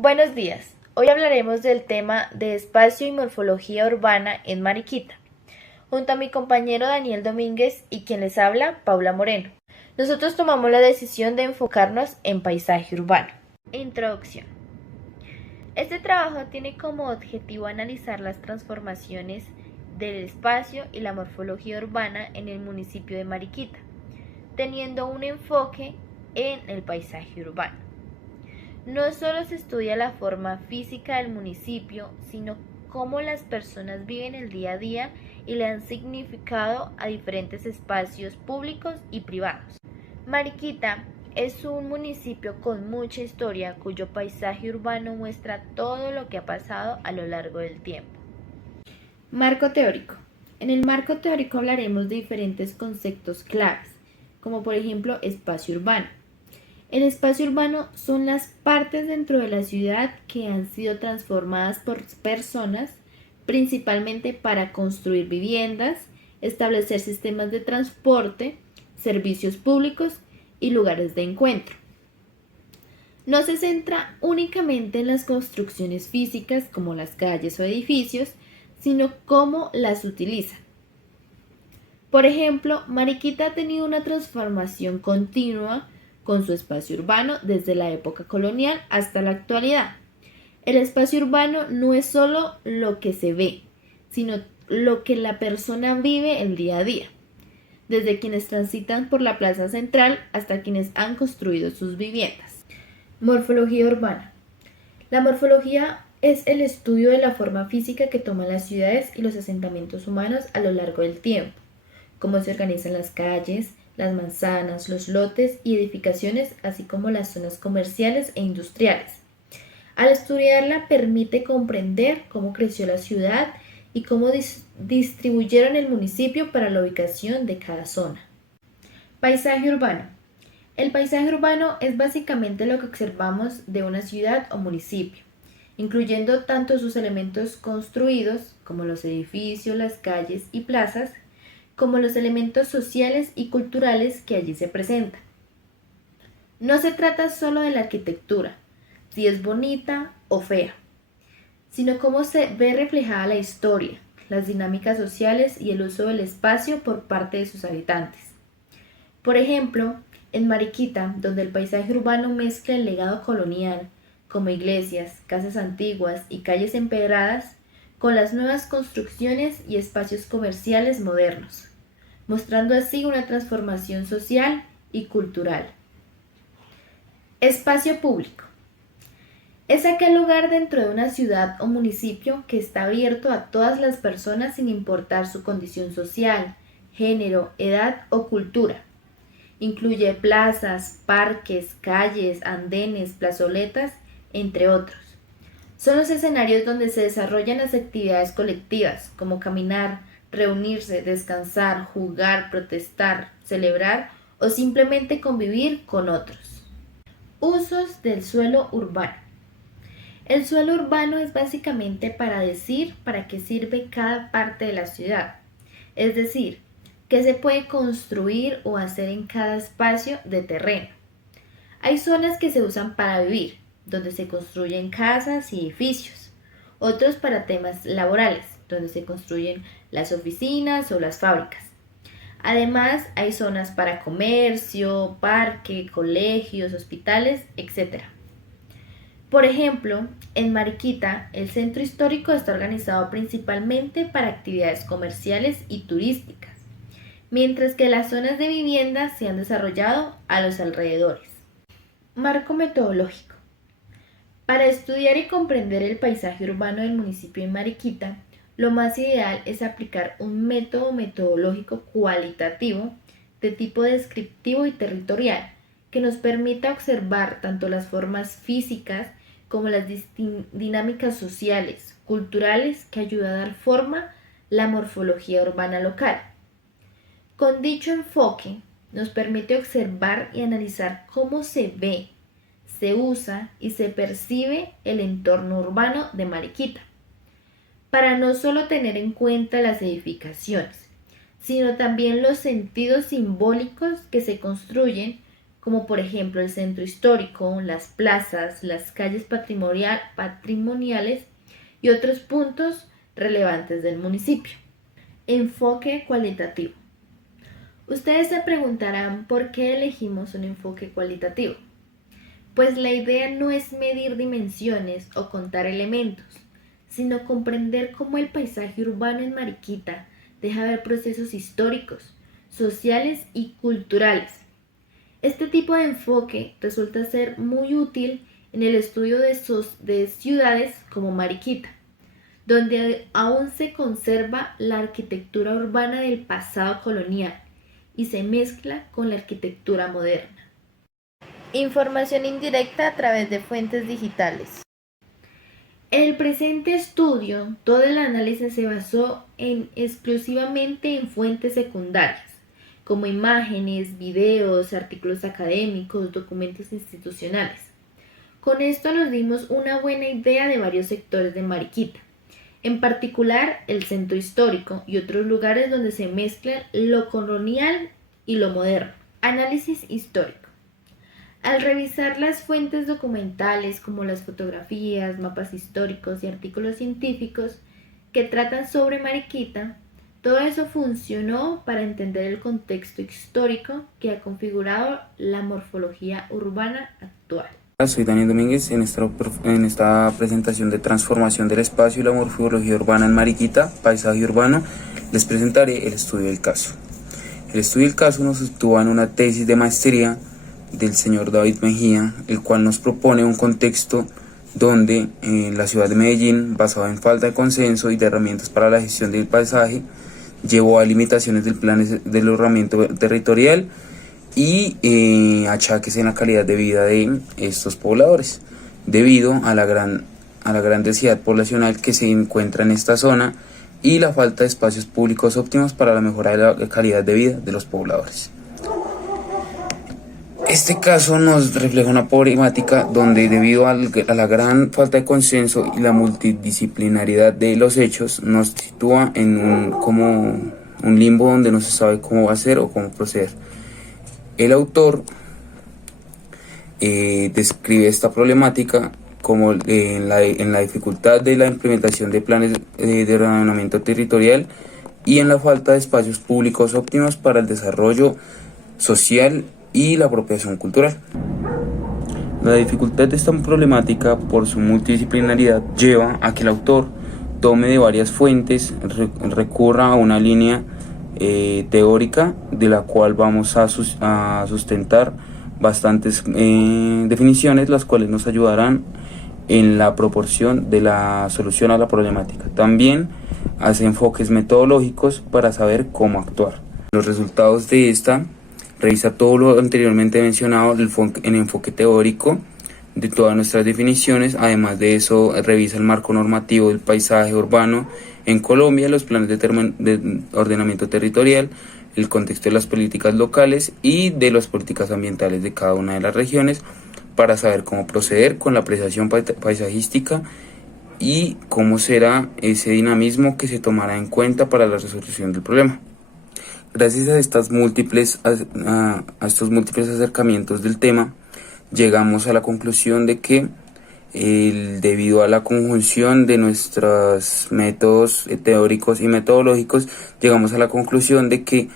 Buenos días. Hoy hablaremos del tema de espacio y morfología urbana en Mariquita, junto a mi compañero Daniel Domínguez y quien les habla, Paula Moreno. Nosotros tomamos la decisión de enfocarnos en paisaje urbano. Introducción. Este trabajo tiene como objetivo analizar las transformaciones del espacio y la morfología urbana en el municipio de Mariquita, teniendo un enfoque en el paisaje urbano. No solo se estudia la forma física del municipio, sino cómo las personas viven el día a día y le dan significado a diferentes espacios públicos y privados. Mariquita es un municipio con mucha historia cuyo paisaje urbano muestra todo lo que ha pasado a lo largo del tiempo. Marco teórico. En el marco teórico hablaremos de diferentes conceptos claves, como por ejemplo espacio urbano. El espacio urbano son las partes dentro de la ciudad que han sido transformadas por personas, principalmente para construir viviendas, establecer sistemas de transporte, servicios públicos y lugares de encuentro. No se centra únicamente en las construcciones físicas como las calles o edificios, sino cómo las utilizan. Por ejemplo, Mariquita ha tenido una transformación continua con su espacio urbano desde la época colonial hasta la actualidad. El espacio urbano no es solo lo que se ve, sino lo que la persona vive el día a día, desde quienes transitan por la plaza central hasta quienes han construido sus viviendas. Morfología urbana. La morfología es el estudio de la forma física que toman las ciudades y los asentamientos humanos a lo largo del tiempo, cómo se organizan las calles, las manzanas, los lotes y edificaciones, así como las zonas comerciales e industriales. Al estudiarla permite comprender cómo creció la ciudad y cómo distribuyeron el municipio para la ubicación de cada zona. Paisaje urbano. El paisaje urbano es básicamente lo que observamos de una ciudad o municipio, incluyendo tanto sus elementos construidos, como los edificios, las calles y plazas, como los elementos sociales y culturales que allí se presentan. No se trata solo de la arquitectura, si es bonita o fea, sino cómo se ve reflejada la historia, las dinámicas sociales y el uso del espacio por parte de sus habitantes. Por ejemplo, en Mariquita, donde el paisaje urbano mezcla el legado colonial, como iglesias, casas antiguas y calles empedradas, con las nuevas construcciones y espacios comerciales modernos, mostrando así una transformación social y cultural. Espacio público. Es aquel lugar dentro de una ciudad o municipio que está abierto a todas las personas sin importar su condición social, género, edad o cultura. Incluye plazas, parques, calles, andenes, plazoletas, entre otros. Son los escenarios donde se desarrollan las actividades colectivas, como caminar, reunirse, descansar, jugar, protestar, celebrar o simplemente convivir con otros. Usos del suelo urbano. El suelo urbano es básicamente para decir para qué sirve cada parte de la ciudad, es decir, qué se puede construir o hacer en cada espacio de terreno. Hay zonas que se usan para vivir, donde se construyen casas y edificios, otros para temas laborales, donde se construyen las oficinas o las fábricas. Además, hay zonas para comercio, parque, colegios, hospitales, etc. Por ejemplo, en Mariquita, el centro histórico está organizado principalmente para actividades comerciales y turísticas, mientras que las zonas de vivienda se han desarrollado a los alrededores. Marco metodológico. Para estudiar y comprender el paisaje urbano del municipio de Mariquita, lo más ideal es aplicar un método metodológico cualitativo de tipo descriptivo y territorial que nos permita observar tanto las formas físicas como las dinámicas sociales, culturales que ayudan a dar forma a la morfología urbana local. Con dicho enfoque, nos permite observar y analizar cómo se ve, se usa y se percibe el entorno urbano de Mariquita, para no solo tener en cuenta las edificaciones, sino también los sentidos simbólicos que se construyen como por ejemplo el centro histórico, las plazas, las calles patrimoniales y otros puntos relevantes del municipio. Enfoque cualitativo. Ustedes se preguntarán por qué elegimos un enfoque cualitativo. Pues la idea no es medir dimensiones o contar elementos, sino comprender cómo el paisaje urbano en Mariquita deja ver procesos históricos, sociales y culturales. Este tipo de enfoque resulta ser muy útil en el estudio de ciudades como Mariquita, donde aún se conserva la arquitectura urbana del pasado colonial y se mezcla con la arquitectura moderna. Información indirecta a través de fuentes digitales. En el presente estudio, todo el análisis se basó exclusivamente en fuentes secundarias, como imágenes, videos, artículos académicos, documentos institucionales. Con esto nos dimos una buena idea de varios sectores de Mariquita, en particular el centro histórico y otros lugares donde se mezclan lo colonial y lo moderno. Análisis histórico. Al revisar las fuentes documentales como las fotografías, mapas históricos y artículos científicos que tratan sobre Mariquita, todo eso funcionó para entender el contexto histórico que ha configurado la morfología urbana actual. Soy Daniel Domínguez. En esta presentación de transformación del espacio y la morfología urbana en Mariquita, paisaje urbano, les presentaré el estudio del caso. El estudio del caso nos sitúa en una tesis de maestría del señor David Mejía, el cual nos propone un contexto donde la ciudad de Medellín, basado en falta de consenso y de herramientas para la gestión del paisaje, llevó a limitaciones del plan del ordenamiento territorial y achaques en la calidad de vida de estos pobladores, debido a la gran densidad poblacional que se encuentra en esta zona y la falta de espacios públicos óptimos para la mejora de la calidad de vida de los pobladores. Este caso nos refleja una problemática donde, debido a la gran falta de consenso y la multidisciplinariedad de los hechos, nos sitúa en como un limbo donde no se sabe cómo hacer o cómo proceder. El autor describe esta problemática como en la dificultad de la implementación de planes de ordenamiento territorial y en la falta de espacios públicos óptimos para el desarrollo social y la apropiación cultural. La dificultad de esta problemática, por su multidisciplinaridad, lleva a que el autor tome de varias fuentes, recurra a una línea teórica de la cual vamos a sustentar bastantes definiciones, las cuales nos ayudarán en la proporción de la solución a la problemática. También hace enfoques metodológicos para saber cómo actuar. Los resultados de esta revisa todo lo anteriormente mencionado, el enfoque teórico de todas nuestras definiciones. Además de eso, revisa el marco normativo del paisaje urbano en Colombia, los planes de ordenamiento territorial, el contexto de las políticas locales y de las políticas ambientales de cada una de las regiones, para saber cómo proceder con la apreciación paisajística y cómo será ese dinamismo que se tomará en cuenta para la resolución del problema. Gracias a estos múltiples acercamientos del tema, llegamos a la conclusión de que debido a la conjunción de nuestros métodos teóricos y metodológicos, llegamos a la conclusión de que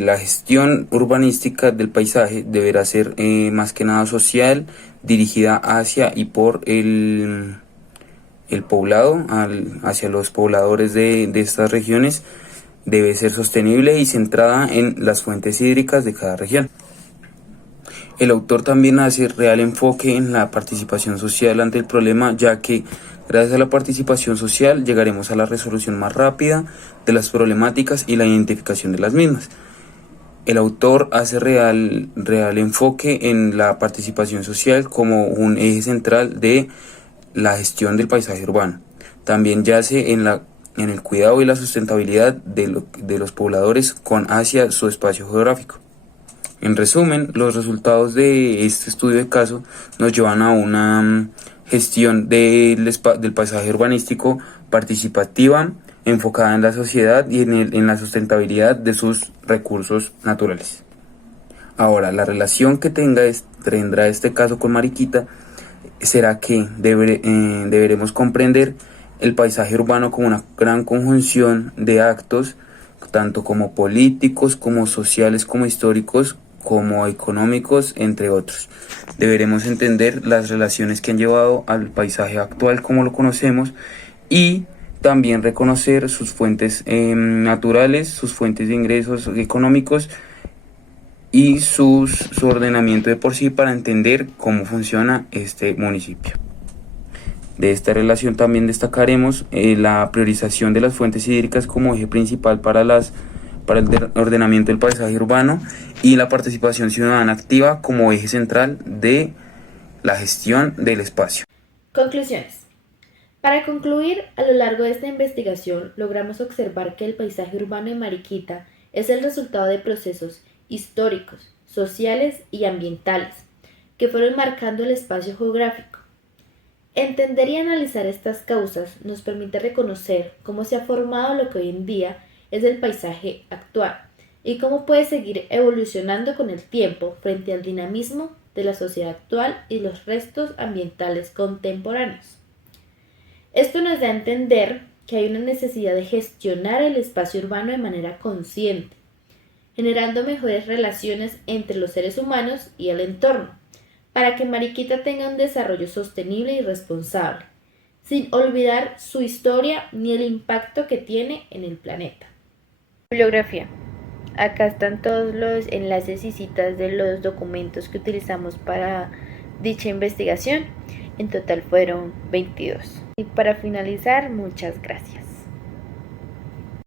la gestión urbanística del paisaje deberá ser más que nada social, dirigida hacia y por el poblado, hacia los pobladores de estas regiones. Debe ser sostenible y centrada en las fuentes hídricas de cada región. El autor también hace real enfoque en la participación social ante el problema, ya que gracias a la participación social llegaremos a la resolución más rápida de las problemáticas y la identificación de las mismas. El autor hace real enfoque en la participación social como un eje central de la gestión del paisaje urbano. También yace en el cuidado y la sustentabilidad de los pobladores hacia su espacio geográfico. En resumen, los resultados de este estudio de caso nos llevan a una gestión del paisaje urbanístico participativa, enfocada en la sociedad y en la sustentabilidad de sus recursos naturales. Ahora, la relación que tendrá este caso con Mariquita será que deberemos comprender el paisaje urbano como una gran conjunción de actos, tanto como políticos, como sociales, como históricos, como económicos, entre otros. Deberemos entender las relaciones que han llevado al paisaje actual como lo conocemos y también reconocer sus fuentes naturales, sus fuentes de ingresos económicos y su ordenamiento de por sí para entender cómo funciona este municipio. De esta relación también destacaremos la priorización de las fuentes hídricas como eje principal para el ordenamiento del paisaje urbano y la participación ciudadana activa como eje central de la gestión del espacio. Conclusiones. Para concluir, a lo largo de esta investigación logramos observar que el paisaje urbano de Mariquita es el resultado de procesos históricos, sociales y ambientales que fueron marcando el espacio geográfico. Entender y analizar estas causas nos permite reconocer cómo se ha formado lo que hoy en día es el paisaje actual y cómo puede seguir evolucionando con el tiempo frente al dinamismo de la sociedad actual y los restos ambientales contemporáneos. Esto nos da a entender que hay una necesidad de gestionar el espacio urbano de manera consciente, generando mejores relaciones entre los seres humanos y el entorno, para que Mariquita tenga un desarrollo sostenible y responsable, sin olvidar su historia ni el impacto que tiene en el planeta. Bibliografía. Acá están todos los enlaces y citas de los documentos que utilizamos para dicha investigación. En total fueron 22. Y para finalizar, muchas gracias.